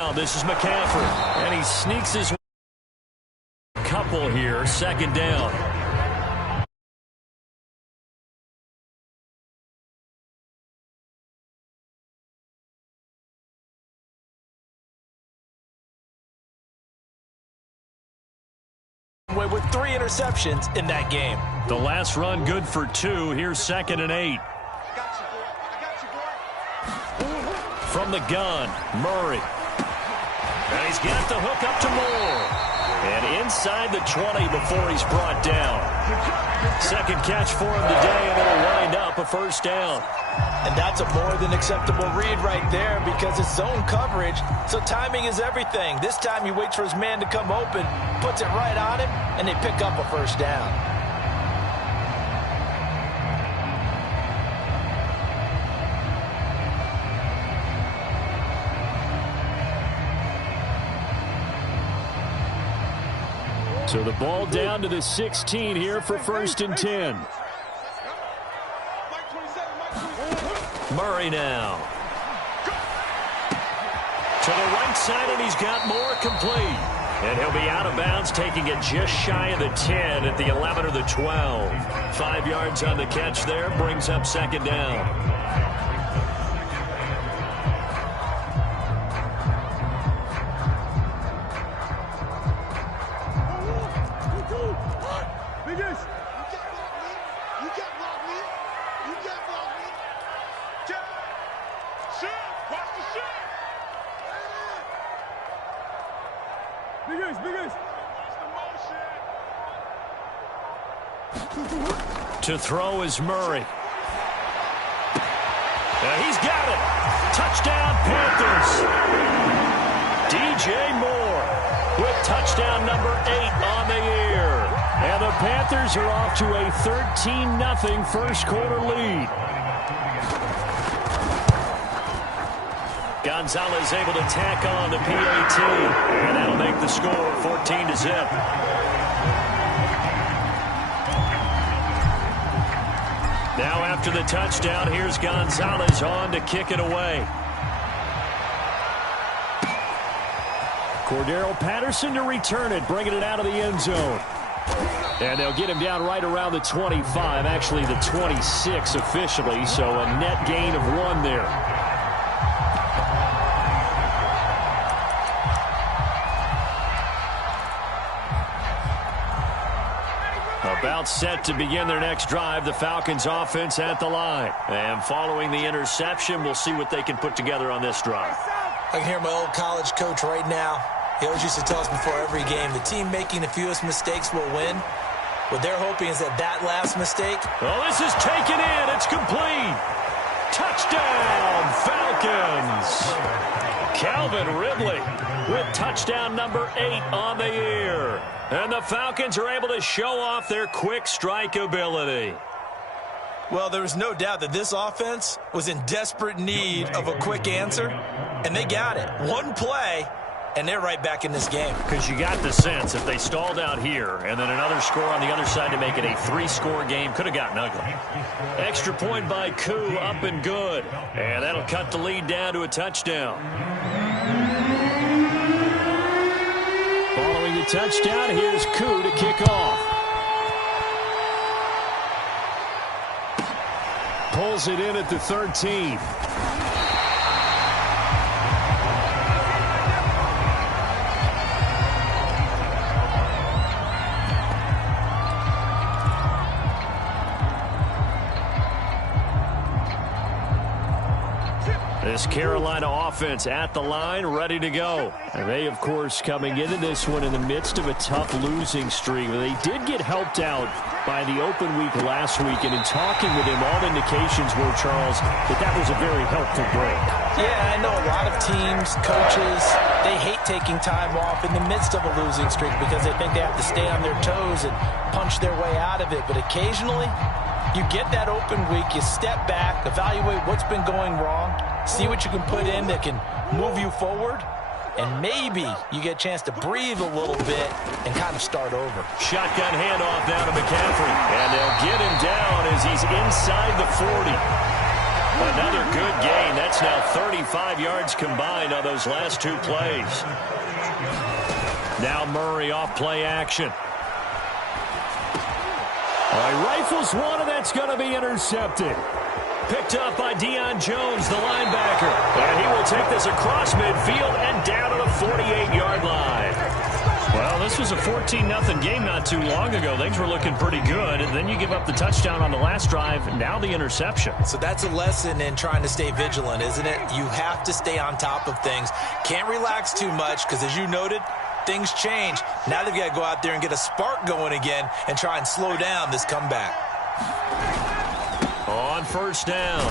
Now this is McCaffrey, and he sneaks his couple here, second down. With 3 interceptions in that game. The last run good for 2. Here's 2nd and 8. From the gun, Murray. And he's got the hook up to Moore. And inside the 20 before he's brought down. Second catch for him today, and it'll wind up a first down. And that's a more than acceptable read right there because it's zone coverage, so timing is everything. This time he waits for his man to come open, puts it right on him, and they pick up a first down. So the ball down to the 16 here for 1st and 10. Murray now. To the right side, and he's got more complete. And he'll be out of bounds, taking it just shy of the 10 at the 11 or the 12. 5 yards on the catch there, brings up 2nd down. To throw is Murray. He's got it. Touchdown, Panthers. DJ Moore with touchdown number 8 on the year. And the Panthers are off to a 13-0 first quarter lead. Gonzalez able to tack on the PAT. And that'll make the score 14-0. Now after the touchdown, here's Gonzalez on to kick it away. Cordero Patterson to return it, bringing it out of the end zone. And they'll get him down right around the 25, actually the 26 officially, so a net gain of 1 there. About set to begin their next drive, the Falcons offense at the line. And following the interception, we'll see what they can put together on this drive. I can hear my old college coach right now. He always used to tell us before every game, the team making the fewest mistakes will win. What they're hoping is that last mistake. Well, this is taken in. It's complete. Touchdown, Falcons. Calvin Ridley with touchdown number 8 on the year. And the Falcons are able to show off their quick strike ability. Well, there was no doubt that this offense was in desperate need of a quick answer, and they got it. 1 play, and they're right back in this game. Because you got the sense if they stalled out here and then another score on the other side to make it a 3-score game, could have gotten ugly. Extra point by Koo, up and good. And that'll cut the lead down to a touchdown. Following the touchdown, here's Koo to kick off. Pulls it in at the 13. This Carolina offense at the line, ready to go. And they, of course, coming into this one in the midst of a tough losing streak. They did get helped out by the open week last week, and in talking with him, all indications were, Charles, that was a very helpful break. Yeah, I know a lot of teams, coaches, they hate taking time off in the midst of a losing streak because they think they have to stay on their toes and punch their way out of it. But occasionally, you get that open week, you step back, evaluate what's been going wrong, see what you can put in that can move you forward, and maybe you get a chance to breathe a little bit and kind of start over. Shotgun handoff down to McCaffrey, and they'll get him down as he's inside the 40. Another good gain. That's now 35 yards combined on those last two plays. Now Murray off play action. All right, rifles one, and that's going to be intercepted. Picked up by Deion Jones, the linebacker. And he will take this across midfield and down to the 48-yard line. Well, this was a 14-0 game not too long ago. Things were looking pretty good. And then you give up the touchdown on the last drive. Now the interception. So that's a lesson in trying to stay vigilant, isn't it? You have to stay on top of things. Can't relax too much because, as you noted, things change. Now they've got to go out there and get a spark going again and try and slow down this comeback. On first down,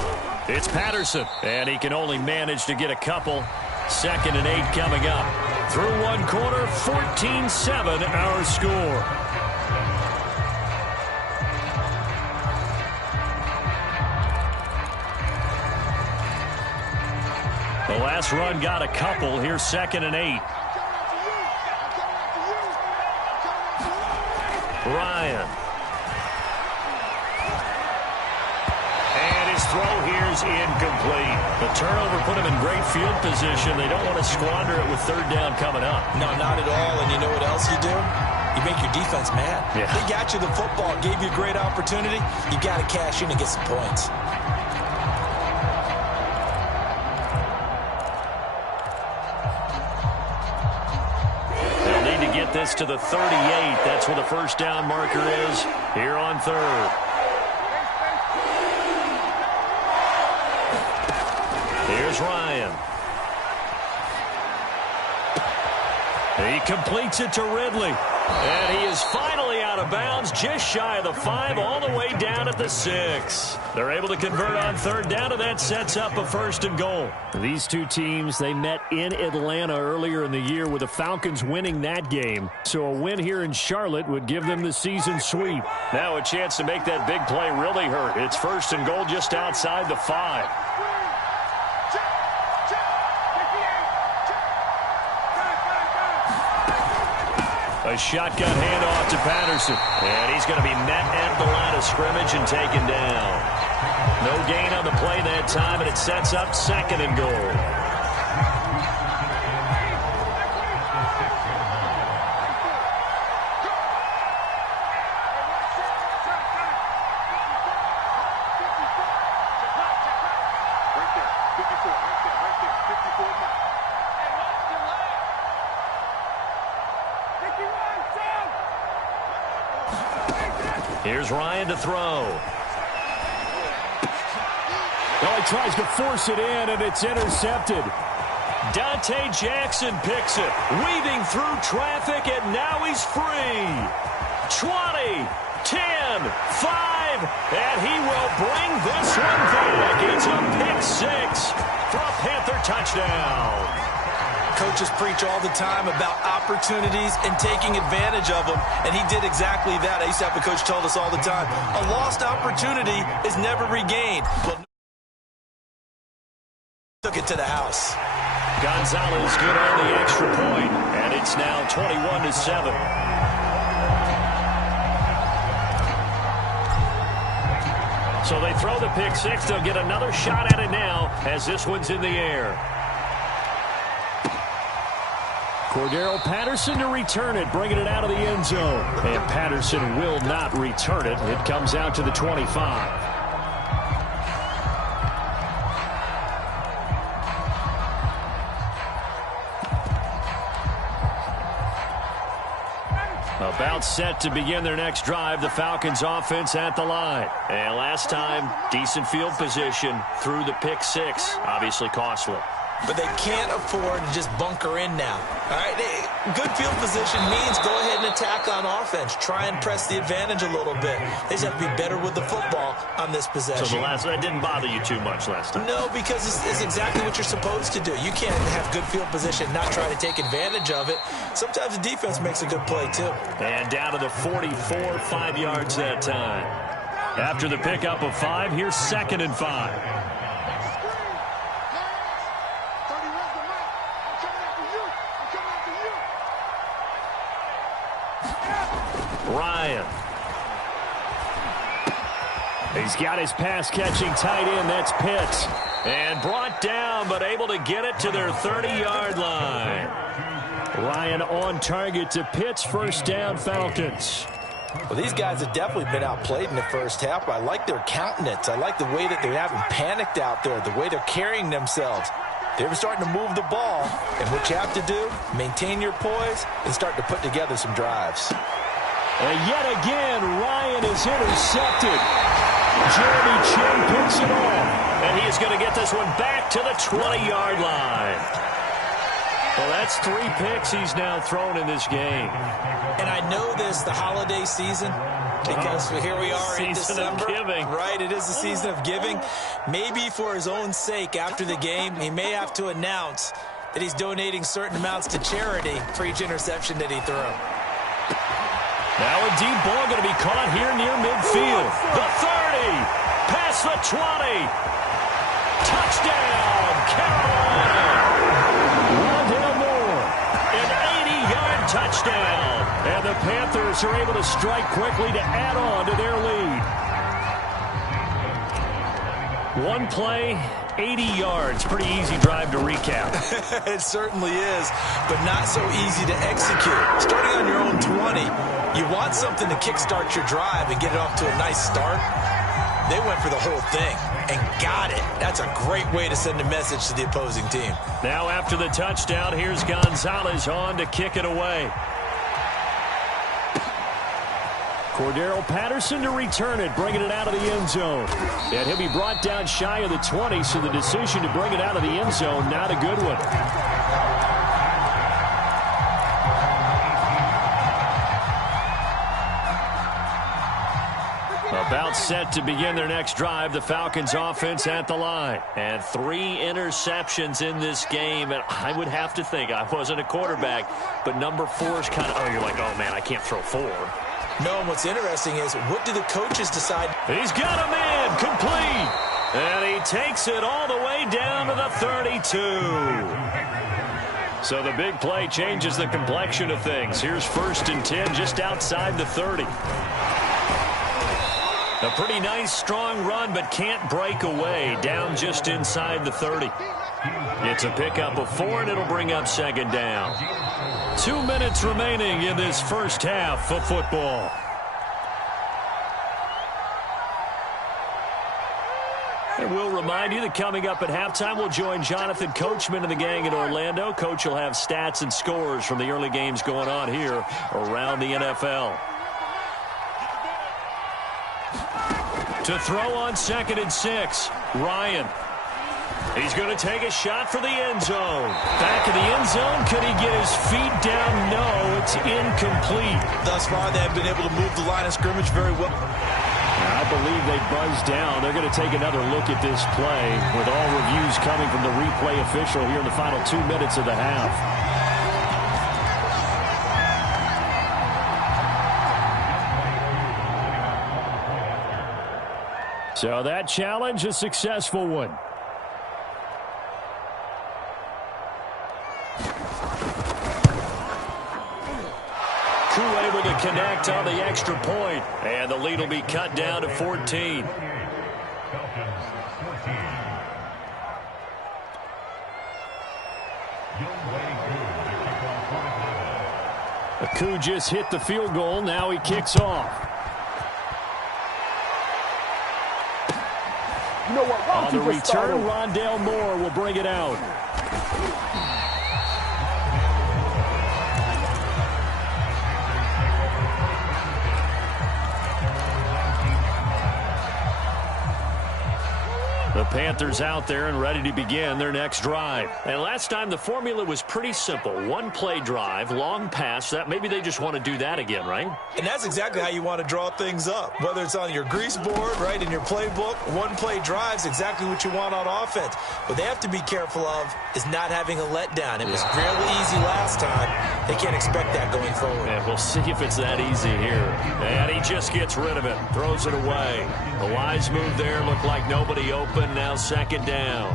it's Patterson, and he can only manage to get a couple. 2nd and 8 coming up. Through one quarter, 14-7 our score. The last run got a couple. Here's 2nd and 8. Ryan. And his throw here's incomplete. The turnover put him in great field position. They don't want to squander it with 3rd down coming up. No, not at all. And you know what else you do? You make your defense mad. Yeah. They got you the football, gave you a great opportunity. You got to cash in and get some points. This to the 38. That's where the first down marker is here on 3rd. Here's Ryan. He completes it to Ridley. And he is finally out of bounds, just shy of the 5, all the way down at the 6. They're able to convert on 3rd down, and that sets up a 1st and goal. These two teams, they met in Atlanta earlier in the year with the Falcons winning that game. So a win here in Charlotte would give them the season sweep. Now a chance to make that big play really hurt. It's 1st and goal just outside the 5. A shotgun handoff to Patterson. And he's going to be met at the line of scrimmage and taken down. No gain on the play that time, and it sets up 2nd and goal. Here's Ryan to throw. Well, he tries to force it in, and it's intercepted. Dante Jackson picks it, weaving through traffic, and now he's free. 20, 10, 5, and he will bring this one back. It's a pick 6 for a Panther touchdown. Coaches preach all the time about opportunities and taking advantage of them, and he did exactly that. I used to have a coach told us all the time, a lost opportunity is never regained. Well, took it to the house. Gonzalez good on the extra point, and it's now 21-7. So they throw the pick 6. They'll get another shot at it now as this one's in the air. Cordero Patterson to return it, bringing it out of the end zone. And Patterson will not return it. It comes out to the 25. About set to begin their next drive, the Falcons offense at the line. And last time, decent field position through the pick 6, obviously costly. But they can't afford to just bunker in now. All right, good field position means go ahead and attack on offense. Try and press the advantage a little bit. They just have to be better with the football on this possession. So that didn't bother you too much last time? No, because it's exactly what you're supposed to do. You can't have good field position and not try to take advantage of it. Sometimes the defense makes a good play, too. And down to the 44, 5 yards that time. After the pickup of 5, here's 2nd and 5. Ryan. He's got his pass-catching tight end. That's Pitts. And brought down, but able to get it to their 30-yard line. Ryan on target to Pitts. First down, Falcons. Well, these guys have definitely been outplayed in the first half. I like their countenance. I like the way that they haven't panicked out there, the way they're carrying themselves. They're starting to move the ball, and what you have to do, maintain your poise and start to put together some drives. And yet again, Ryan is intercepted. Jeremy Chin picks it off. And he is going to get this one back to the 20-yard line. Well, that's 3 picks he's now thrown in this game. And I know this, the holiday season, because here we are in December. Season of giving. Right, it is the season of giving. Maybe for his own sake after the game, he may have to announce that he's donating certain amounts to charity for each interception that he threw. Now a deep ball going to be caught here near midfield. The 30, past the 20. Touchdown, Carolina. Rondale Moore, an 80-yard touchdown. And the Panthers are able to strike quickly to add on to their lead. One play, 80 yards. Pretty easy drive to recap. It certainly is, but not so easy to execute. Starting on your own 20, you want something to kickstart your drive and get it off to a nice start. They went for the whole thing and got it. That's a great way to send a message to the opposing team. Now after the touchdown, here's Gonzalez on to kick it away. Cordero Patterson to return it, bringing it out of the end zone. And he'll be brought down shy of the 20, so the decision to bring it out of the end zone, not a good one. About set to begin their next drive, the Falcons offense at the line. And 3 interceptions in this game, and I would have to think, I wasn't a quarterback, but number 4 is kind of, oh, you're like, oh, man, I can't throw 4. No, and what's interesting is, what do the coaches decide? He's got a man, complete. And he takes it all the way down to the 32. So the big play changes the complexion of things. Here's 1st and 10 just outside the 30. A pretty nice, strong run, but can't break away. Down just inside the 30. It's a pickup of 4, and it'll bring up 2nd down. 2 minutes remaining in this first half of football. And we'll remind you that coming up at halftime, we'll join Jonathan Coachman and the gang in Orlando. Coach will have stats and scores from the early games going on here around the NFL. To throw on 2nd and 6, Ryan. He's going to take a shot for the end zone. Back in the end zone. Could he get his feet down? No, it's incomplete. Thus far, they have been able to move the line of scrimmage very well. I believe they buzzed down. They're going to take another look at this play with all reviews coming from the replay official here in the final 2 minutes of the half. So that challenge, a successful one. Able to connect on the extra point, and the lead will be cut down to 14. Aku just hit the field goal. Now he kicks off. You know what? On the return, Rondale Moore will bring it out. The Panthers out there and ready to begin their next drive. And last time the formula was pretty simple. 1 play drive, long pass. That maybe they just want to do that again, right? And that's exactly how you want to draw things up. Whether it's on your grease board, right, in your playbook, 1 play drive is exactly what you want on offense. What they have to be careful of is not having a letdown. It was fairly easy last time. They can't expect that going forward. And we'll see if it's that easy here. And he just gets rid of it, throws it away. A wise move there, looked like nobody open. Now 2nd down.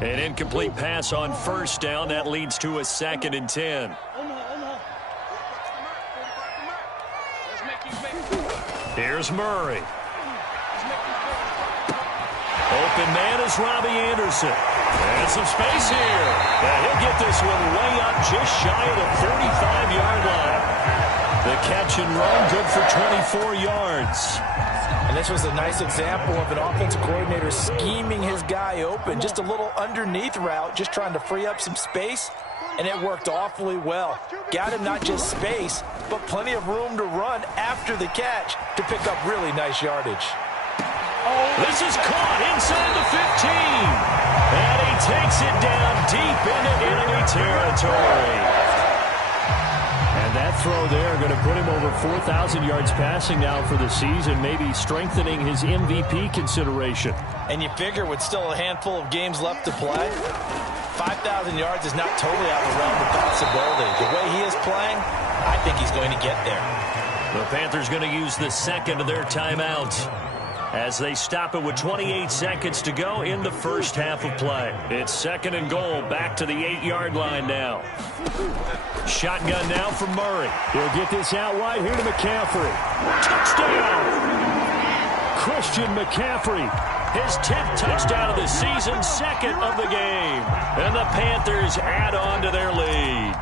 An incomplete pass on 1st down. That leads to a 2nd and 10. Here's Murray. Open man is Robbie Anderson. And some space here. And he'll get this one way up just shy of the 45-yard line. The catch and run good for 24 yards. And this was a nice example of an offensive coordinator scheming his guy open. Just a little underneath route, just trying to free up some space. And it worked awfully well. Got him not just space, but plenty of room to run after the catch to pick up really nice yardage. This is caught inside the 15. And he takes it down deep into enemy territory. And that throw there going to put him over 4,000 yards passing now for the season, maybe strengthening his MVP consideration. And you figure with still a handful of games left to play, 5,000 yards is not totally out of the realm of possibility. The way he is playing, I think he's going to get there. The Panthers going to use the second of their timeouts as they stop it with 28 seconds to go in the first half of play. It's second and goal, back to the 8-yard line now. Shotgun now for Murray. He'll get this out wide here to McCaffrey. Touchdown! Christian McCaffrey, his 10th touchdown of the season, second of the game. And the Panthers add on to their lead.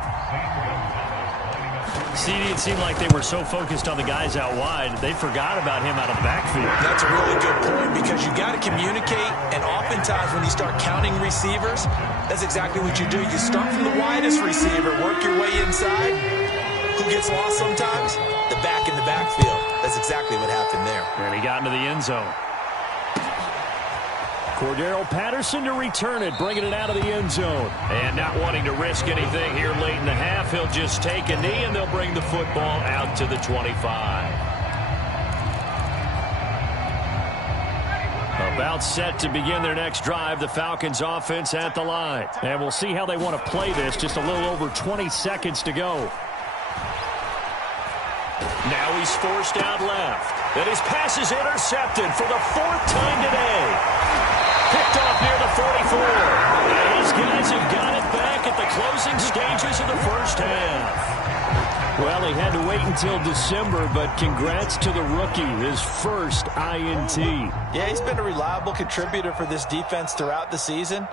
See, it seemed like they were so focused on the guys out wide, they forgot about him out of the backfield. That's a really good point because you got to communicate, and oftentimes when you start counting receivers, that's exactly what you do. You start from the widest receiver, work your way inside. Who gets lost sometimes? The back in the backfield. That's exactly what happened there. And he got into the end zone. Cordarrelle Patterson to return it, bringing it out of the end zone. And not wanting to risk anything here late in the half, he'll just take a knee, and they'll bring the football out to the 25. About set to begin their next drive, the Falcons offense at the line. And we'll see how they want to play this, just a little over 20 seconds to go. Now he's forced out left. And his pass is intercepted for the 4th time today. Picked off near the 44. And these guys have got it back at the closing stages of the first half. Well, he had to wait until December, but congrats to the rookie, his first INT. Yeah, he's been a reliable contributor for this defense throughout the season.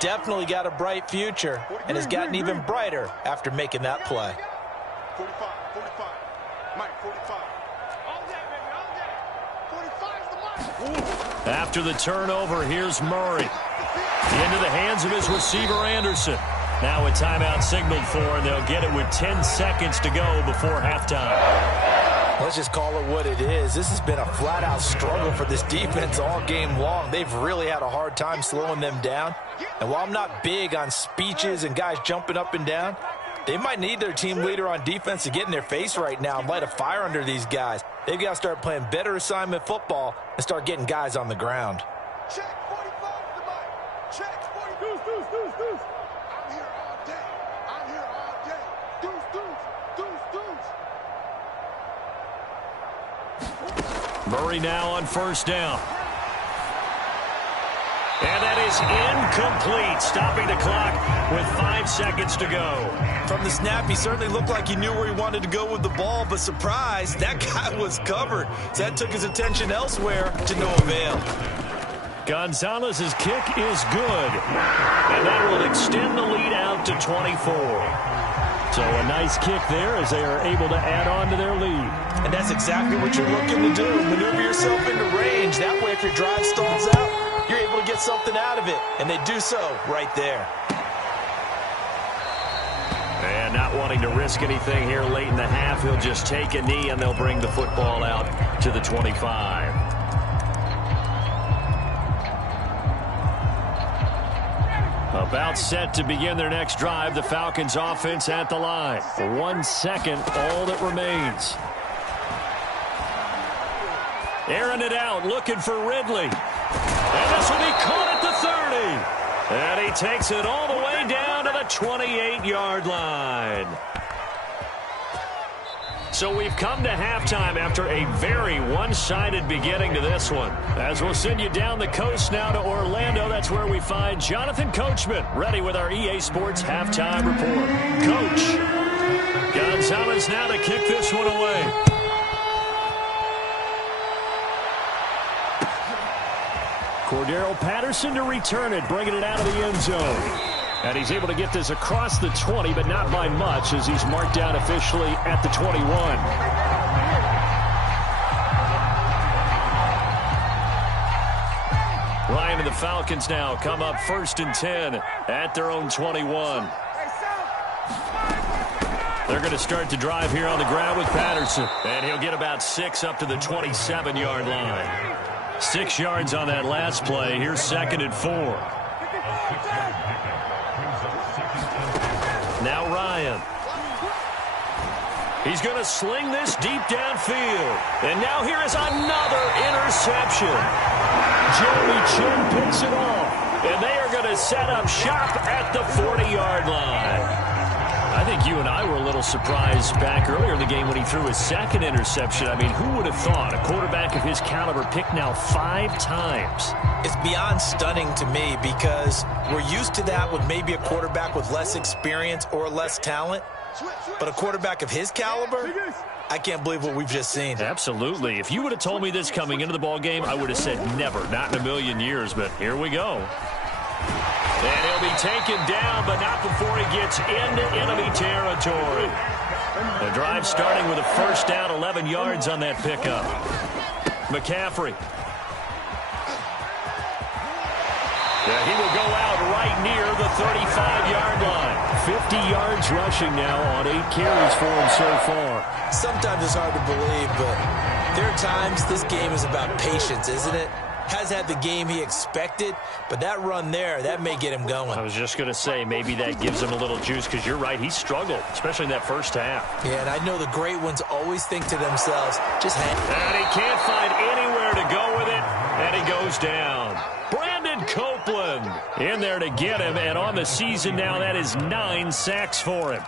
Definitely got a bright future, and has gotten even brighter after making that play. 45, 45. Mike, 45. All day, baby, all day. 45 is the mark. After the turnover, here's Murray. Into the hands of his receiver, Anderson. Now a timeout signaled for, and they'll get it with 10 seconds to go before halftime. Let's just call it what it is. This has been a flat-out struggle for this defense all game long. They've really had a hard time slowing them down. And while I'm not big on speeches and guys jumping up and down, they might need their team leader on defense to get in their face right now and light a fire under these guys. They've got to start playing better assignment football and start getting guys on the ground. Check 45 to the mic. Check 40. Deuce. I'm here all day. I'm here all day. Deuce. Murray now on first down. And that is incomplete, stopping the clock with 5 seconds to go. From the snap, he certainly looked like he knew where he wanted to go with the ball, but surprise, that guy was covered. So that took his attention elsewhere to no avail. Gonzalez's kick is good, and that will extend the lead out to 24. So a nice kick there as they are able to add on to their lead. And that's exactly what you're looking to do, maneuver yourself into range. That way, if your drive stalls out, you're able to get something out of it, and they do so right there. And not wanting to risk anything here late in the half, he'll just take a knee, and they'll bring the football out to the 25. About set to begin their next drive, the Falcons offense at the line. 1 second, all that remains. Airing it out, looking for Ridley. And this will be caught at the 30. And he takes it all the way down to the 28-yard line. So we've come to halftime after a very one-sided beginning to this one. As we'll send you down the coast now to Orlando, that's where we find Jonathan Coachman, ready with our EA Sports halftime report. Coach, Gonzalez now to kick this one away. Cordero Patterson to return it, bringing it out of the end zone. And he's able to get this across the 20, but not by much, as he's marked down officially at the 21. Ryan and the Falcons now come up 1st and 10 at their own 21. They're going to start the drive here on the ground with Patterson. And he'll get about 6 up to the 27-yard line. 6 yards on that last play. Here's 2nd and 4. Now Ryan. He's going to sling this deep downfield. And now here is another interception. Jeremy Chin picks it off. And they are going to set up shop at the 40-yard line. I think you and I were a little surprised back earlier in the game when he threw his 2nd interception. I mean, who would have thought a quarterback of his caliber picked now 5 times? It's beyond stunning to me because we're used to that with maybe a quarterback with less experience or less talent. But a quarterback of his caliber, I can't believe what we've just seen. Absolutely. If you would have told me this coming into the ball game, I would have said never, not in a million years. But here we go. And he'll be taken down, but not before he gets into enemy territory. The drive starting with a 1st down, 11 yards on that pickup. McCaffrey. Yeah, he will go out right near the 35-yard line. 50 yards rushing now on 8 carries for him so far. Sometimes it's hard to believe, but there are times this game is about patience, isn't it? Has had the game he expected, but that run there, that may get him going. I was just going to say, maybe that gives him a little juice, because you're right, he struggled, especially in that first half. Yeah, and I know the great ones always think to themselves, just hang. And he can't find anywhere to go with it, and he goes down. Brandon Copeland in there to get him, and on the season now, that is 9 sacks for him.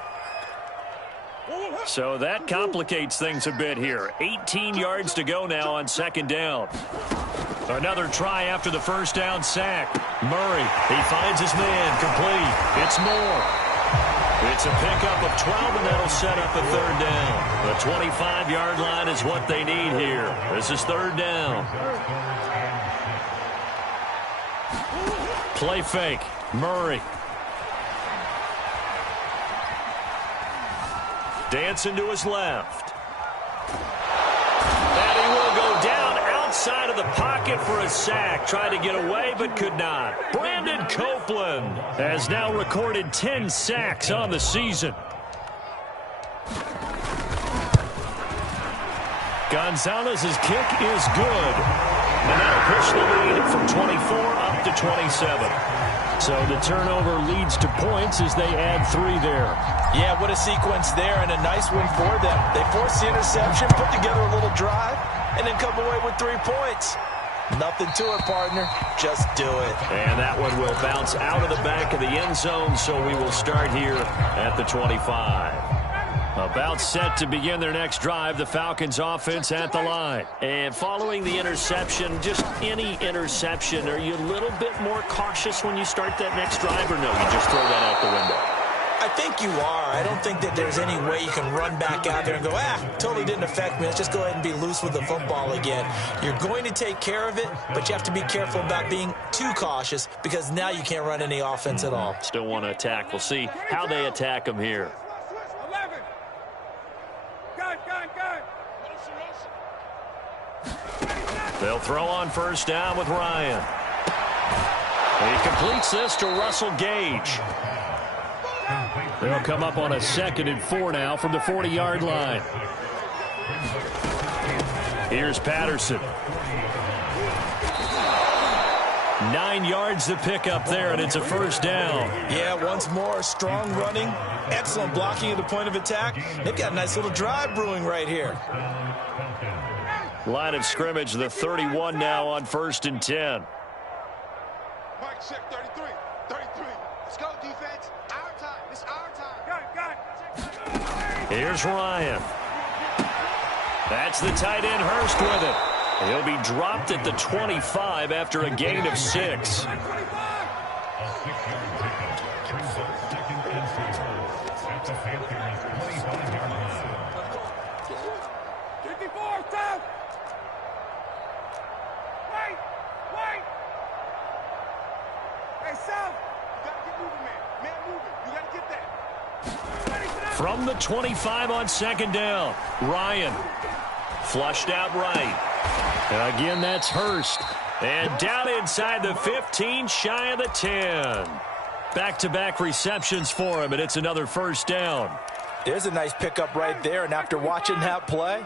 So that complicates things a bit here. 18 yards to go now on 2nd down. Another try after the 1st down sack. Murray, he finds his man, complete. It's Moore. It's a pickup of 12, and that'll set up a 3rd down. The 25-yard line is what they need here. This is 3rd down. Play fake. Murray. Dancing to his left. And he will go down outside of the pocket for a sack. Tried to get away, but could not. Brandon Copeland has now recorded 10 sacks on the season. Gonzalez's kick is good. And that'll push the lead from 24 up to 27. So the turnover leads to points as they add 3 there. Yeah, what a sequence there, and a nice win for them. They forced the interception, put together a little drive, and then come away with 3 points. Nothing to it, partner. Just do it. And that one will bounce out of the back of the end zone, so we will start here at the 25. About set to begin their next drive, the Falcons offense at the line. And following the interception, just any interception, are you a little bit more cautious when you start that next drive, or no, you just throw that out the window? I think you are. I don't think that there's any way you can run back out there and go, totally didn't affect me. Let's just go ahead and be loose with the football again. You're going to take care of it, but you have to be careful about being too cautious because now you can't run any offense at all. Still want to attack. We'll see how they attack them here. 11. They'll throw on 1st down with Ryan. He completes this to Russell Gage. They'll come up on a 2nd and 4 now from the 40-yard line. Here's Patterson. 9 yards to pick up there, and it's a 1st down. Yeah, once more, strong running, excellent blocking at the point of attack. They've got a nice little drive brewing right here. Line of scrimmage, the 31 now on 1st and 10. Mike, check 33. 33. Let's go, defense. Our time. It's our time. Got it. Here's Ryan. That's the tight end, Hurst, with it. He'll be dropped at the 25 after a gain of 6. From the 25 on second down, Ryan flushed out right. And again, that's Hurst. And down inside the 15, shy of the 10. Back-to-back receptions for him, and it's another first down. There's a nice pickup right there, and after watching that play,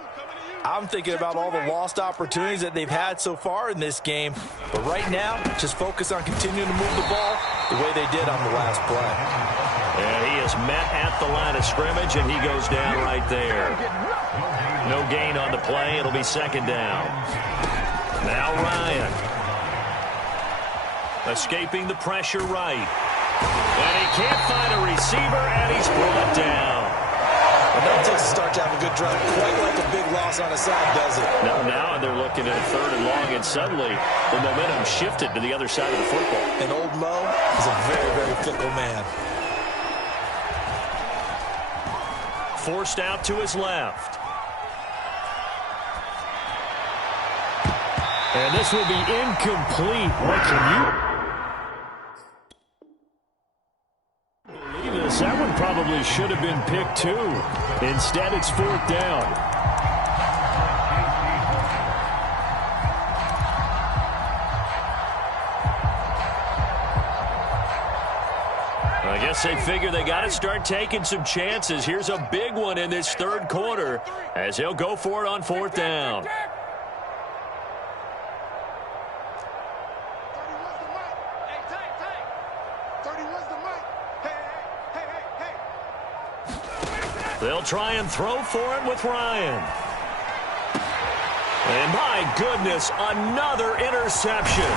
I'm thinking about all the lost opportunities that they've had so far in this game. But right now, just focus on continuing to move the ball the way they did on the last play. And he is met at the line of scrimmage, and he goes down right there. No gain on the play. It'll be second down. Now Ryan. Escaping the pressure right. And he can't find a receiver, and he's brought down. Well, that takes a start to have a good drive. Quite like a big loss on a side, does it? Now they're looking at a third and long, and suddenly the momentum shifted to the other side of the football. And old Mo is a very, very fickle man. Forced out to his left. And this will be incomplete. What can you believe this? That one probably should have been picked too. Instead, it's fourth down. I guess they figure they got to start taking some chances. Here's a big one in this third quarter as he'll go for it on fourth down. They'll try and throw for it with Ryan. And my goodness, another interception.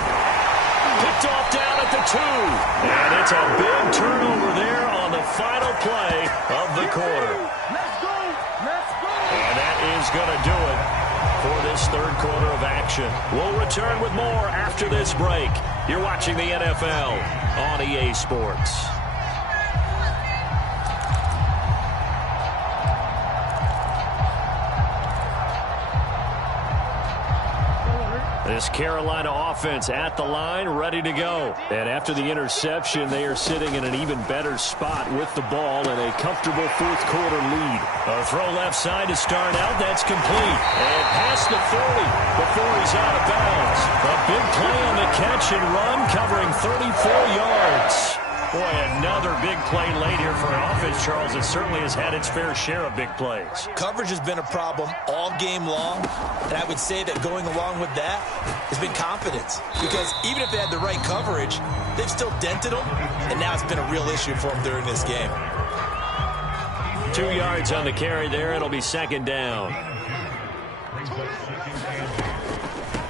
Picked off down at the 2. And it's a big turnover there on the final play of the quarter. And that is going to do it for this third quarter of action. We'll return with more after this break. You're watching the NFL on EA Sports. This Carolina offense at the line, ready to go. And after the interception, they are sitting in an even better spot with the ball in a comfortable fourth quarter lead. A throw left side to start out. That's complete. And past the 40 before he's out of bounds. A big play on the catch and run, covering 34 yards. Boy, another big play late here for an offense, Charles. It certainly has had its fair share of big plays. Coverage has been a problem all game long, and I would say that going along with that has been confidence. Because even if they had the right coverage, they've still dented them, and now it's been a real issue for them during this game. 2 yards on the carry there. It'll be second down.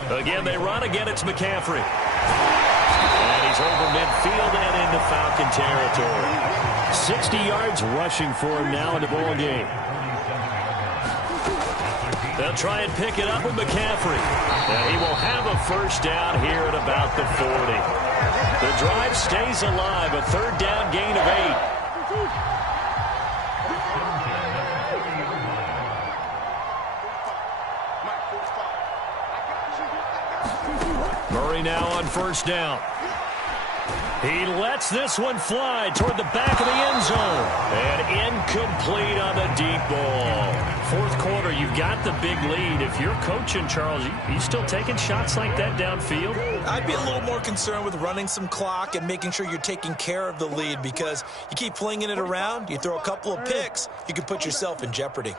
Again, they run. Again, it's McCaffrey. And he's over midfield and into Falcon territory. 60 yards rushing for him now in the ball game. They'll try and pick it up with McCaffrey. And he will have a first down here at about the 40. The drive stays alive. A third down gain of 8. Murray now on first down. He lets this one fly toward the back of the end zone. And incomplete on the deep ball. Fourth quarter, you've got the big lead. If you're coaching, Charles, you still taking shots like that downfield? I'd be a little more concerned with running some clock and making sure you're taking care of the lead, because you keep flinging it around, you throw a couple of picks, you can put yourself in jeopardy.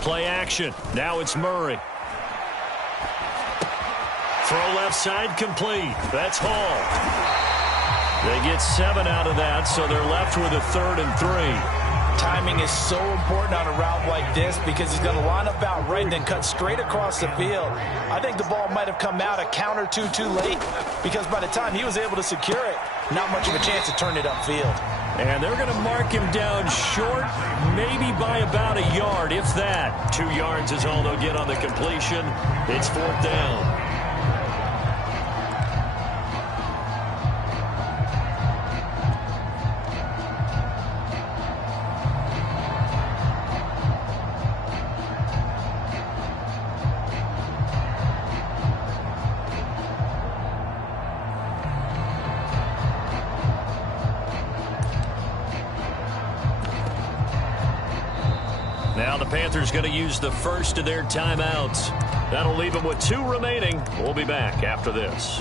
Play action. Now it's Murray. Throw left side complete. That's Hall. They get 7 out of that, so they're left with a 3rd and 3. Timing is so important on a route like this, because he's going to line up out right and then cut straight across the field. I think the ball might have come out a count or two too late, because by the time he was able to secure it, not much of a chance to turn it upfield. And they're going to mark him down short, maybe by about a yard, if that. 2 yards is all they'll get on the completion. It's fourth down. Now the Panthers going to use the first of their timeouts. That'll leave them with 2 remaining. We'll be back after this.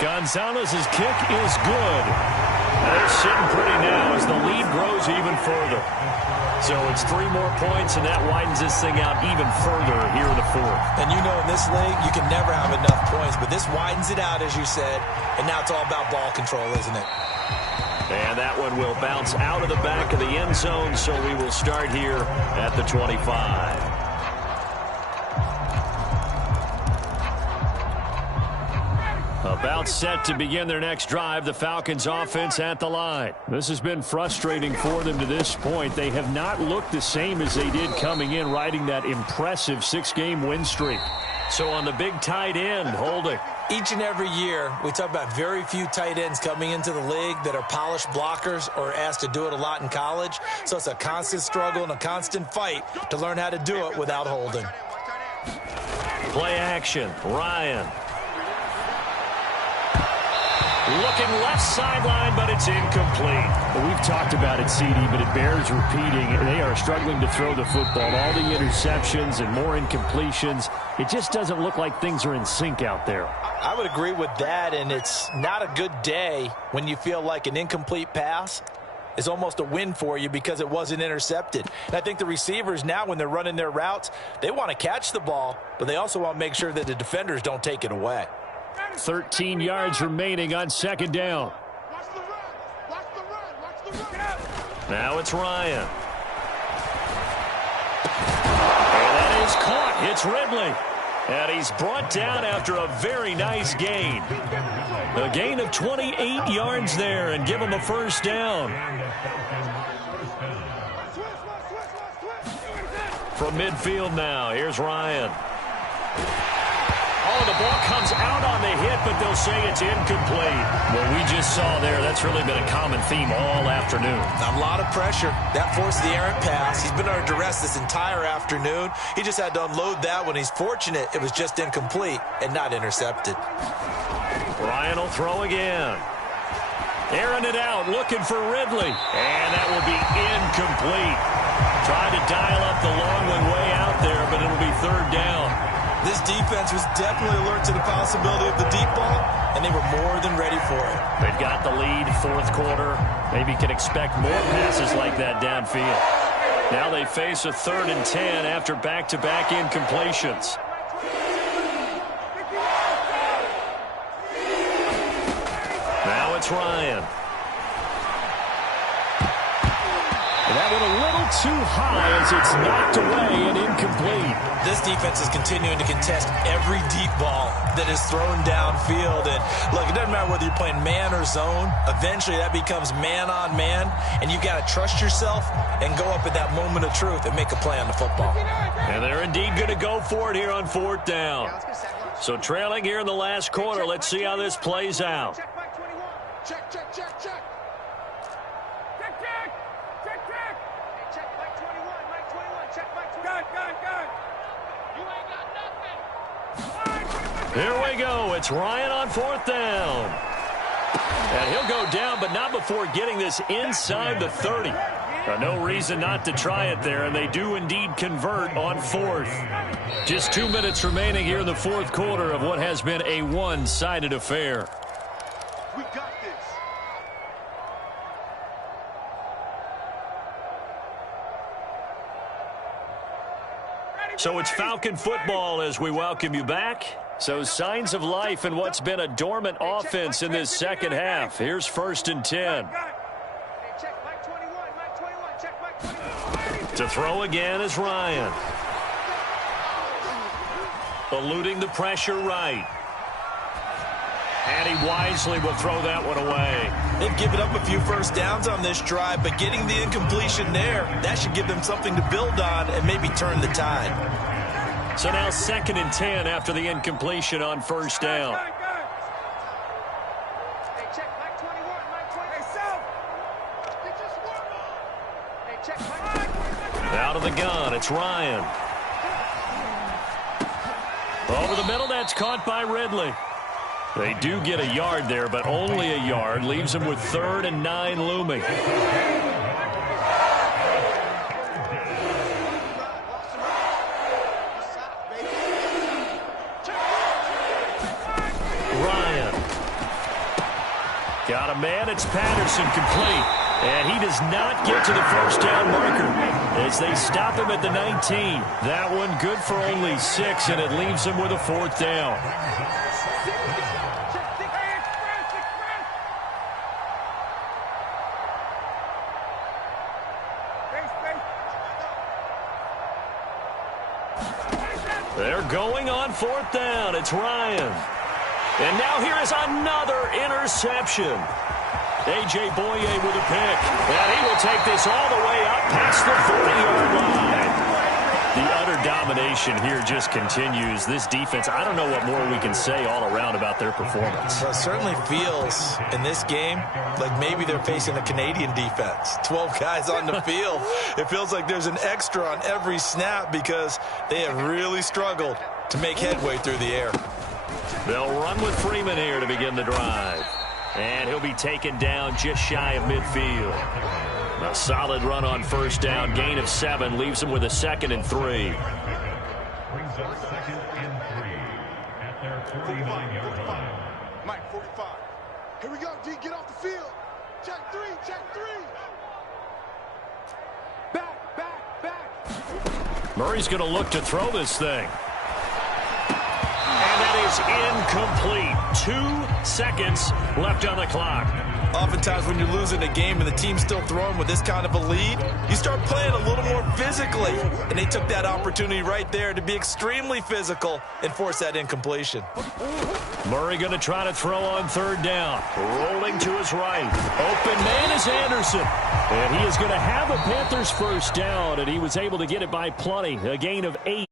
Gonzalez's kick is good. They're sitting pretty now as the lead grows even further. So it's 3 more points, and that widens this thing out even further here in the 4th. And you know in this league, you can never have enough points, but this widens it out, as you said, and now it's all about ball control, isn't it? And that one will bounce out of the back of the end zone, so we will start here at the 25. About set to begin their next drive, the Falcons offense at the line. This has been frustrating for them to this point. They have not looked the same as they did coming in, riding that impressive 6-game win streak. So on the big tight end, Holding. Each and every year, we talk about very few tight ends coming into the league that are polished blockers or asked to do it a lot in college. So it's a constant struggle and a constant fight to learn how to do it without Holding. Play action, Ryan. Looking left sideline, but it's incomplete. Well, we've talked about it, CD, but it bears repeating. They are struggling to throw the football. All the interceptions and more incompletions. It just doesn't look like things are in sync out there. I would agree with that, and it's not a good day when you feel like an incomplete pass is almost a win for you because it wasn't intercepted. And I think the receivers now, when they're running their routes, they want to catch the ball, but they also want to make sure that the defenders don't take it away. 13 yards remaining on 2nd down. Watch the run. Watch the run. Watch the run. Now it's Ryan. And that is caught. It's Ridley. And he's brought down after a very nice gain. A gain of 28 yards there and give him a first down. From midfield now, here's Ryan. Oh, the ball comes out on the hit, but they'll say it's incomplete. Well, we just saw there, that's really been a common theme all afternoon. A lot of pressure. That forced the errant pass. He's been under duress this entire afternoon. He just had to unload that one. He's fortunate it was just incomplete and not intercepted. Ryan will throw again. Airing it out, looking for Ridley. And that will be incomplete. Tried to dial up the long one way out there, but it'll be 3rd down. This defense was definitely alert to the possibility of the deep ball, and they were more than ready for it. They've got the lead, 4th quarter. Maybe can expect more passes like that downfield. Now they face a 3rd and 10 after back-to-back incompletions. Now it's Ryan. That went a little too high as it's knocked away and incomplete. This defense is continuing to contest every deep ball that is thrown downfield. And look, it doesn't matter whether you're playing man or zone. Eventually that becomes man on man, and you got to trust yourself and go up at that moment of truth and make a play on the football. And they're indeed going to go for it here on 4th down. So trailing here in the last quarter, let's see how this plays out. Check, check, check, check. Check, check. Check, check. Hey, check Mike 21. Mike 21. Check Mike 21. Gun. You ain't got nothing. Here we go. It's Ryan on 4th down. And he'll go down, but not before getting this inside the 30. No reason not to try it there, and they do indeed convert on 4th. Just 2 minutes remaining here in the 4th quarter of what has been a one-sided affair. We got this. So it's Falcon football as we welcome you back. So signs of life in what's been a dormant offense in this second half. Here's 1st and 10. To throw again is Ryan. Eluding the pressure right. And he wisely will throw that one away. They've given up a few first downs on this drive, but getting the incompletion there, that should give them something to build on and maybe turn the tide. So now 2nd and 10 after the incompletion on 1st down. the gun. It's Ryan. Over the middle, that's caught by Ridley. They do get a yard there, but only a yard. Leaves them with 3rd and 9 looming. Ryan. Got a man. It's Patterson, complete. And he does not get to the first down marker as they stop him at the 19. That one good for only 6, and it leaves him with a 4th down. They're going on 4th down. It's Ryan. And now here is another interception. A.J. Boye with a pick. And he will take this all the way up past the 40-yard line. The utter domination here just continues. This defense, I don't know what more we can say all around about their performance. Well, it certainly feels in this game like maybe they're facing a Canadian defense. 12 guys on the field. It feels like there's an extra on every snap because they have really struggled to make headway through the air. They'll run with Freeman here to begin the drive. And he'll be taken down just shy of midfield. A solid run on 1st down. Gain of 7 leaves him with a 2nd and 3. Brings up 2nd and 3 at their 49-yard line. Mike, 45. Here we go, D. Get off the field. Check 3, check 3. Back. Murray's going to look to throw this thing. And that is incomplete. 2 seconds left on the clock. Oftentimes when you're losing a game and the team's still throwing with this kind of a lead, you start playing a little more physically. And they took that opportunity right there to be extremely physical and force that incompletion. Murray going to try to throw on 3rd down. Rolling to his right. Open man is Anderson. And he is going to have a Panthers 1st down, and he was able to get it by plenty. A gain of 8.